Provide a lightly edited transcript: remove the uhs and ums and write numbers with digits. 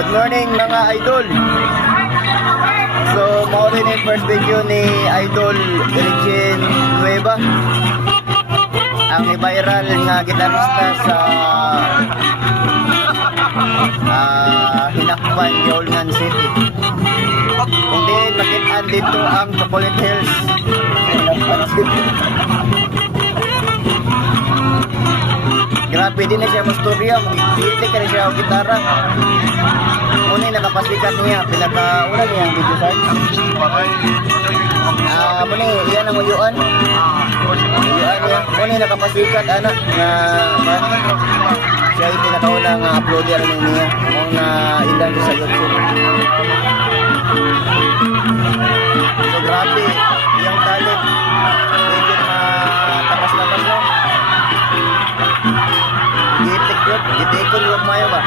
Good morning mga idol. So, maurin yung first video ni Idol Origin Nueva, ang viral nga gitarista sa Hinakpan, Yolngan City. Kung din makitaan dito ang Chocolate Hills, Hinakpan City. Grabe din na siya masturya, magigitik ka na siya ang gitara. Una yung nakapasikat niya, pinaka-una niya ang video search. Muna iyan ang uyuan. Uyuan niya. Muna yung nakapasikat, anak, na siya yung pinaka-unang uploader niya. Kung na ilan sa YouTube. So grabe, yung talent. Medyo tapas-tapas na. Gitik yun, gitikon yung maya ba?